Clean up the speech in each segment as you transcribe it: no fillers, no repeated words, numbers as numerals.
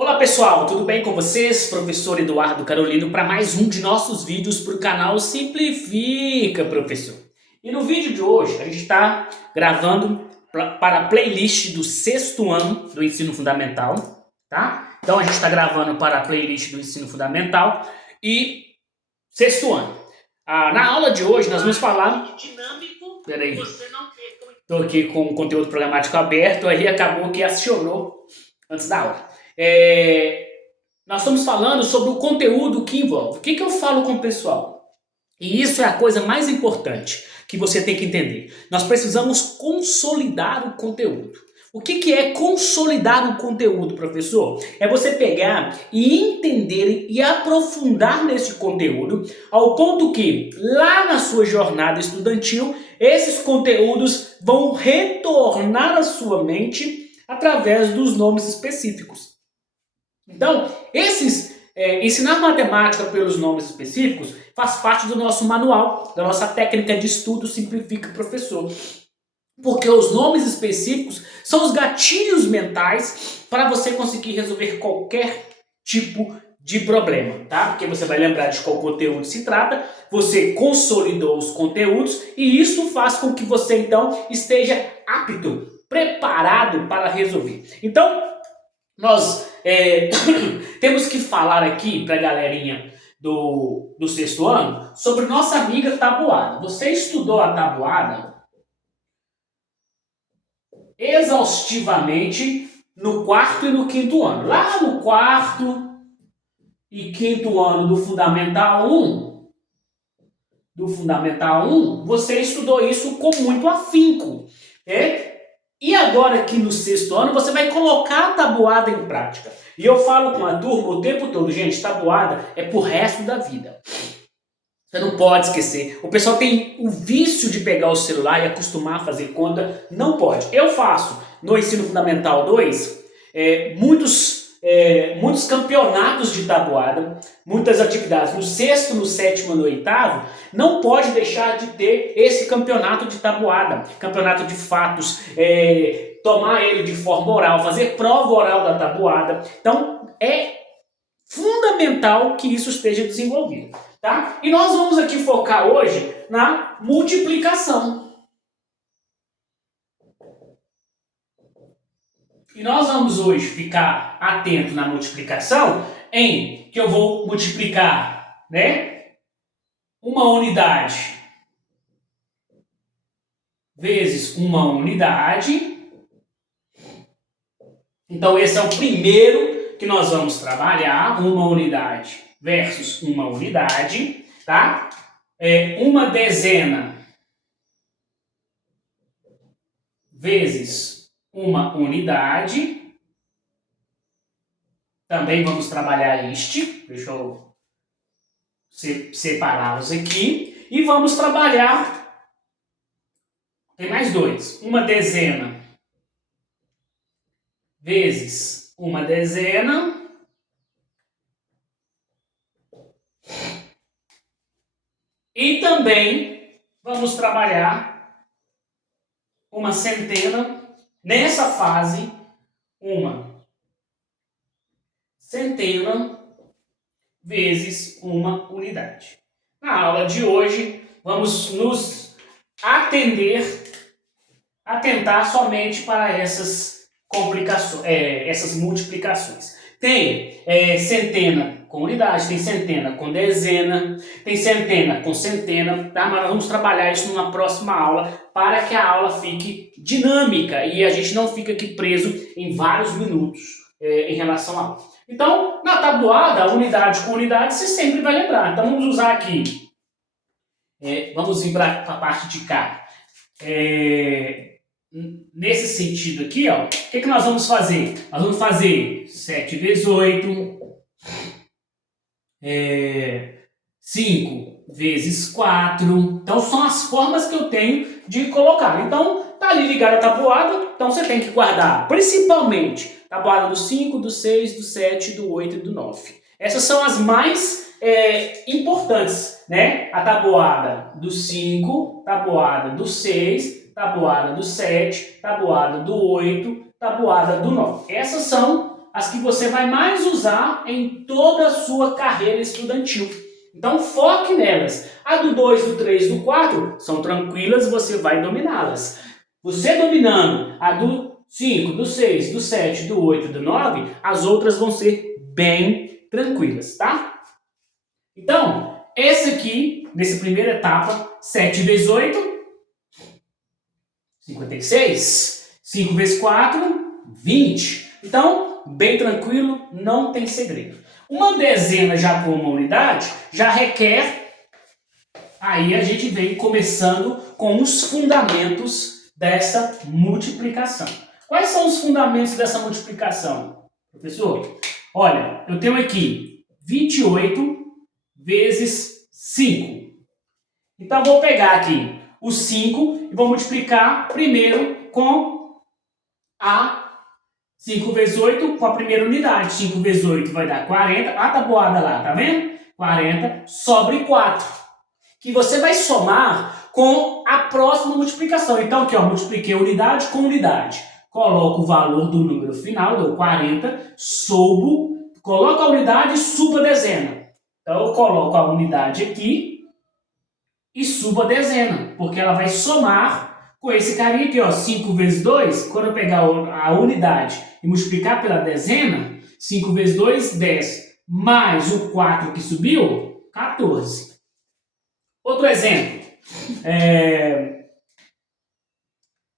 Olá pessoal, tudo bem com vocês? Professor Eduardo Carolino para mais um de nossos vídeos para o canal Simplifica, professor. E no vídeo de hoje a gente está gravando para a playlist do sexto ano do ensino fundamental, tá? Então a gente está gravando para a playlist do ensino fundamental e sexto ano. Na aula de hoje nós vamos falar... Peraí, estou aqui com o conteúdo programático aberto, aí acabou que acionou antes da aula. Nós estamos falando sobre o conteúdo que envolve. O que eu falo com o pessoal? E isso é a coisa mais importante que você tem que entender. Nós precisamos consolidar o conteúdo. O que é consolidar o conteúdo, professor? É você pegar e entender e aprofundar nesse conteúdo ao ponto que, lá na sua jornada estudantil, esses conteúdos vão retornar à sua mente através dos nomes específicos. Então, ensinar matemática pelos nomes específicos faz parte do nosso manual, da nossa técnica de estudo Simplifica, professor. Porque os nomes específicos são os gatilhos mentais para você conseguir resolver qualquer tipo de problema, tá? Porque você vai lembrar de qual conteúdo se trata, você consolidou os conteúdos e isso faz com que você, então, esteja apto, preparado para resolver. Então, nós temos que falar aqui para a galerinha do sexto ano sobre nossa amiga tabuada. Você estudou a tabuada exaustivamente no quarto e no quinto ano. Lá no quarto e quinto ano do Fundamental 1, você estudou isso com muito afinco. E agora aqui no sexto ano você vai colocar a tabuada em prática. E eu falo com a turma o tempo todo, gente, tabuada é pro resto da vida. Você não pode esquecer. O pessoal tem o vício de pegar o celular e acostumar a fazer conta. Não pode. Eu faço no Ensino Fundamental 2 muitos campeonatos de tabuada, muitas atividades. No sexto, no sétimo e no oitavo, não pode deixar de ter esse campeonato de tabuada, campeonato de fatos, tomar ele de forma oral, fazer prova oral da tabuada. Então, é fundamental que isso esteja desenvolvido, tá? E nós vamos aqui focar hoje na multiplicação. E nós vamos hoje ficar atento na multiplicação em que eu vou multiplicar, né, uma unidade vezes uma unidade. Então esse é o primeiro que nós vamos trabalhar, uma unidade versus uma unidade, tá? Uma dezena vezes uma unidade. Também vamos trabalhar este. Deixa eu separá-los aqui. E vamos trabalhar, tem mais dois. Uma dezena vezes uma dezena. E também vamos trabalhar uma centena. Nessa fase, uma centena vezes uma unidade. Na aula de hoje, vamos nos atentar somente para essas complicações, essas multiplicações. Tem centena com unidade, tem centena com dezena, tem centena com centena, tá? Mas nós vamos trabalhar isso numa próxima aula para que a aula fique dinâmica e a gente não fique aqui preso em vários minutos em relação à aula. Então, na tabuada, unidade com unidade, você sempre vai lembrar. Então, vamos usar aqui. Vamos vir para a parte de cá. Nesse sentido aqui, ó, o que nós vamos fazer? Nós vamos fazer 7 vezes 8, 5 vezes 4. Então, são as formas que eu tenho de colocar. Então, tá ali ligada a tabuada, então você tem que guardar, principalmente, tabuada do 5, do 6, do 7, do 8 e do 9. Essas são as mais importantes, né? A tabuada do 5, tabuada do 6, tabuada do 7, tabuada do 8, tabuada do 9. Essas são as que você vai mais usar em toda a sua carreira estudantil. Então foque nelas. A do 2, do 3, do 4 são tranquilas, você vai dominá-las. Você dominando a do 5, do 6, do 7, do 8, do 9, as outras vão ser bem tranquilas, tá? Então, esse aqui, nessa primeira etapa, 7 vezes 8, 56. 5 vezes 4, 20. Então, bem tranquilo, não tem segredo. Uma dezena já com uma unidade, já requer... Aí a gente vem começando com os fundamentos dessa multiplicação. Quais são os fundamentos dessa multiplicação, professor? Olha, eu tenho aqui 28 vezes 5. Então, vou pegar aqui o 5 e vou multiplicar primeiro com a 5 vezes 8 com a primeira unidade. 5 vezes 8 vai dar 40. A tabuada lá, tá vendo? 40 sobre 4. Que você vai somar com a próxima multiplicação. Então, aqui, ó, multipliquei unidade com unidade. Coloco o valor do número final, deu 40, coloco a unidade e subo a dezena. Então, eu coloco a unidade aqui e subo a dezena, porque ela vai somar com esse carinha aqui, ó, 5 vezes 2, quando eu pegar a unidade e multiplicar pela dezena, 5 vezes 2, 10, mais o 4 que subiu, 14. Outro exemplo,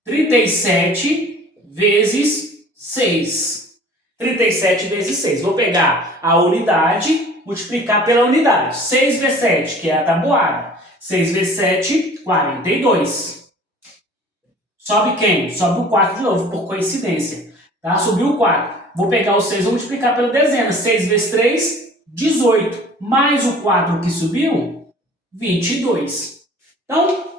37 vezes 6. 37 vezes 6. Vou pegar a unidade, multiplicar pela unidade. 6 vezes 7, que é a tabuada. 6 vezes 7, 42. Sobe quem? Sobe o 4 de novo, por coincidência. Tá? Subiu o 4. Vou pegar o 6 e vou multiplicar pela dezena. 6 vezes 3, 18. Mais o 4 que subiu, 22. Então,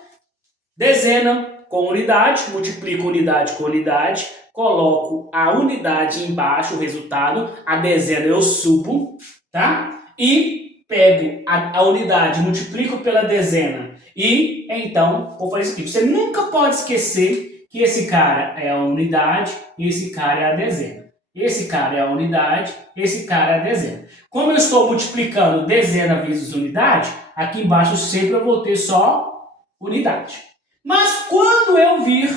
dezena com unidade, multiplico unidade com unidade, coloco a unidade embaixo, o resultado, a dezena eu subo, tá? E pego a unidade, multiplico pela dezena e, então, vou fazer isso aqui. Você nunca pode esquecer que esse cara é a unidade e esse cara é a dezena. Esse cara é a unidade, esse cara é a dezena. Como eu estou multiplicando dezena vezes unidade, aqui embaixo sempre eu vou ter só unidade. Mas quando eu vir,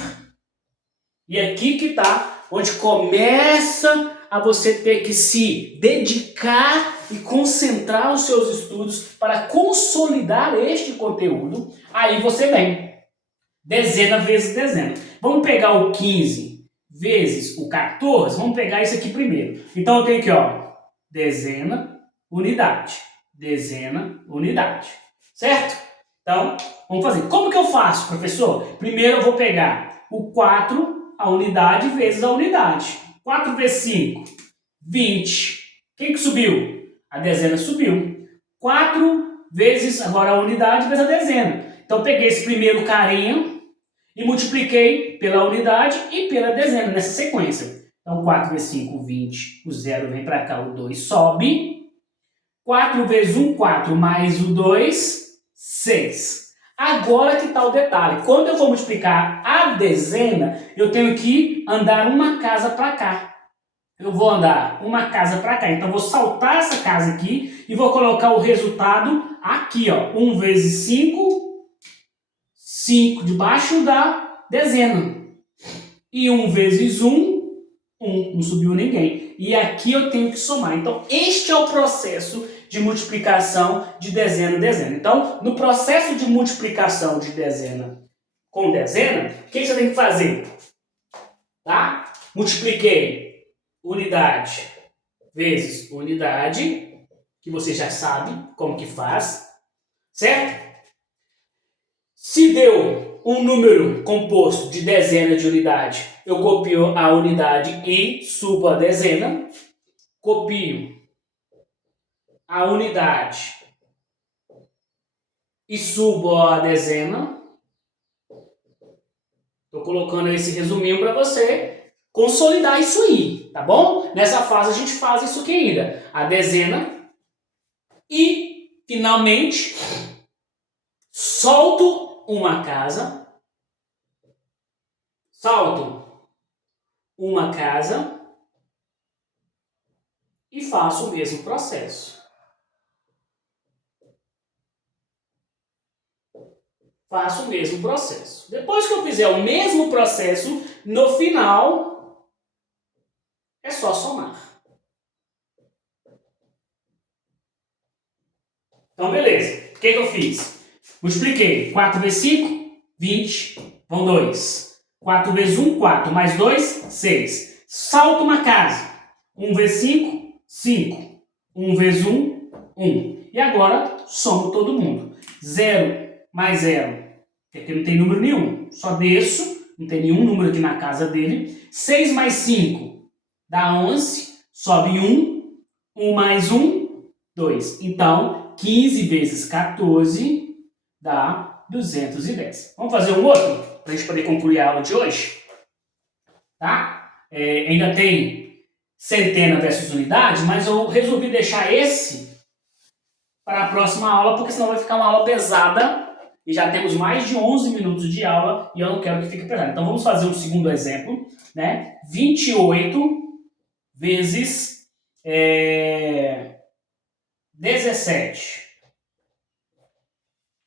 e aqui que está, onde começa a você ter que se dedicar e concentrar os seus estudos para consolidar este conteúdo, aí você vem. Dezena vezes dezena. Vamos pegar o 15 vezes o 14, vamos pegar isso aqui primeiro. Então eu tenho aqui, ó, dezena, unidade. Dezena, unidade. Certo? Então, vamos fazer. Como que eu faço, professor? Primeiro eu vou pegar o 4, a unidade, vezes a unidade. 4 vezes 5, 20. Quem que subiu? A dezena subiu. 4 vezes, agora a unidade, vezes a dezena. Então, eu peguei esse primeiro carinha e multipliquei pela unidade e pela dezena, nessa sequência. Então, 4 vezes 5, 20. O 0 vem para cá, o 2 sobe. 4 vezes 1, 4, mais o 2, 6. Agora que está o detalhe. Quando eu vou multiplicar a dezena, eu tenho que andar uma casa para cá. Eu vou andar uma casa para cá. Então, eu vou saltar essa casa aqui e vou colocar o resultado aqui, ó. 1 vezes 5, 5 debaixo da dezena. E 1 vezes 1, 1. Não subiu ninguém. E aqui eu tenho que somar. Então, este é o processo de multiplicação de dezena em dezena. Então, no processo de multiplicação de dezena com dezena, o que você tem que fazer? Tá? Multipliquei unidade vezes unidade, que você já sabe como que faz, certo? Se deu um número composto de dezena de unidade, eu copio a unidade e subo a dezena, copio a unidade e subo a dezena. Estou colocando esse resuminho para você consolidar isso aí, tá bom? Nessa fase a gente faz isso aqui ainda. A dezena e, finalmente, solto uma casa. Salto uma casa faço o mesmo processo. Faço o mesmo processo. Depois que eu fizer o mesmo processo, no final, é só somar. Então, beleza. O que eu fiz? Multipliquei. 4 vezes 5, 20. Vão 2. 4 vezes 1, 4. Mais 2, 6. Salto uma casa. 1 vezes 5, 5. 1 vezes 1, 1. E agora, somo todo mundo. 0 mais 0. Porque aqui não tem número nenhum. Só desço. Não tem nenhum número aqui na casa dele. 6 mais 5 dá 11. Sobe 1. 1 mais 1, 2. Então, 15 vezes 14 dá 210. Vamos fazer um outro? Para a gente poder concluir a aula de hoje. Tá? Ainda tem centena versus unidade, mas eu resolvi deixar esse para a próxima aula, porque senão vai ficar uma aula pesada. E já temos mais de 11 minutos de aula e eu não quero que fique pesado. Então vamos fazer um segundo exemplo, né? 28 vezes 17.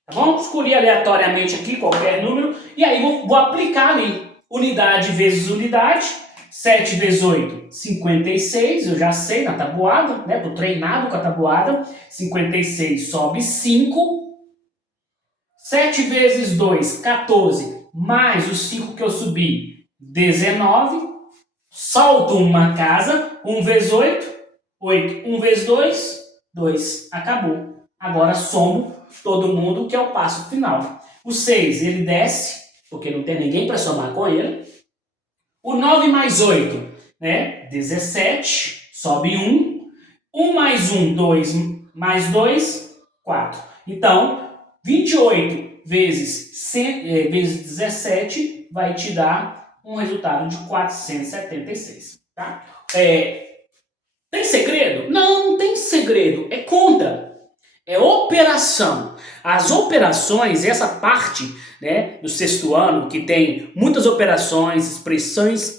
Tá bom? Escolhi aleatoriamente aqui qualquer número e aí vou aplicar ali. Unidade vezes unidade. 7 vezes 8, 56. Eu já sei na tabuada, né? Tô treinado com a tabuada. 56 sobe 5. 7 vezes 2, 14, mais os 5 que eu subi, 19. Salto uma casa, 1 vezes 8, 8. 1 vezes 2, 2. Acabou. Agora somo todo mundo, que é o passo final. O 6, ele desce, porque não tem ninguém para somar com ele. O 9 mais 8, né? 17, sobe 1. 1 mais 1, 2, mais 2, 4. Então, 28 vezes 17 vai te dar um resultado de 476. Tá? Tem segredo? Não, não tem segredo. É conta. É operação. As operações, essa parte, né, do sexto ano, que tem muitas operações, expressões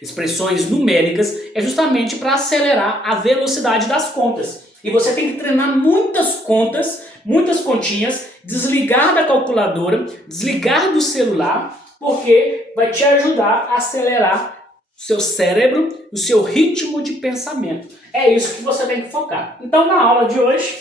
expressões numéricas, é justamente para acelerar a velocidade das contas. E você tem que treinar muitas contas, muitas continhas, desligar da calculadora, desligar do celular, porque vai te ajudar a acelerar o seu cérebro, o seu ritmo de pensamento. É isso que você tem que focar. Então, na aula de hoje,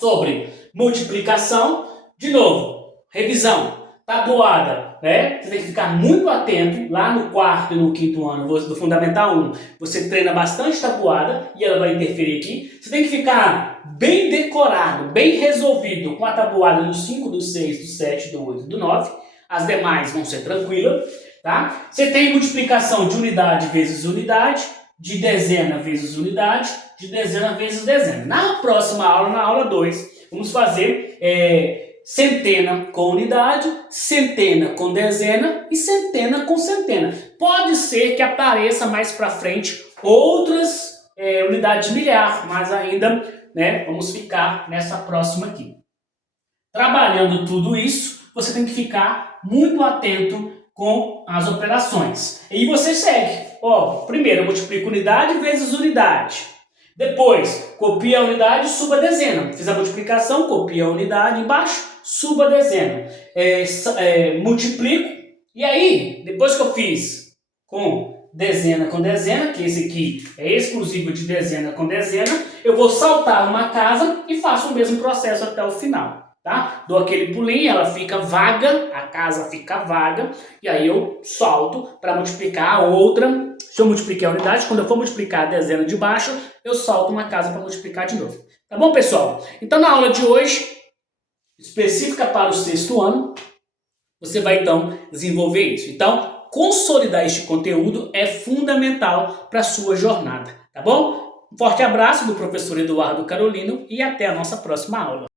sobre multiplicação, de novo, revisão, tabuada, né? Você tem que ficar muito atento. Lá no quarto e no quinto ano do Fundamental 1, você treina bastante tabuada e ela vai interferir aqui. Você tem que ficar bem decorado, bem resolvido com a tabuada do 5, do 6, do 7, do 8, do 9. As demais vão ser tranquilas, tá? Você tem multiplicação de unidade vezes unidade, de dezena vezes unidade, de dezena vezes dezena. Na próxima aula, na aula 2, vamos fazer centena com unidade, centena com dezena e centena com centena. Pode ser que apareça mais para frente outras unidades de milhar, mas ainda, né, vamos ficar nessa próxima aqui. Trabalhando tudo isso, você tem que ficar muito atento com as operações. E você segue. Primeiro eu multiplico unidade vezes unidade. Depois, copia a unidade, suba a dezena. Fiz a multiplicação, copia a unidade embaixo, suba a dezena. Multiplico. E aí, depois que eu fiz com dezena, que esse aqui é exclusivo de dezena com dezena, eu vou saltar uma casa e faço o mesmo processo até o final. Tá? Dou aquele pulinho, ela fica vaga, a casa fica vaga, e aí eu salto para multiplicar a outra. Se eu multipliquei a unidade, quando eu for multiplicar a dezena de baixo, eu salto uma casa para multiplicar de novo. Tá bom, pessoal? Então, na aula de hoje, específica para o sexto ano, você vai, então, desenvolver isso. Então, consolidar este conteúdo é fundamental para a sua jornada. Tá bom? Um forte abraço do professor Eduardo Carolino e até a nossa próxima aula.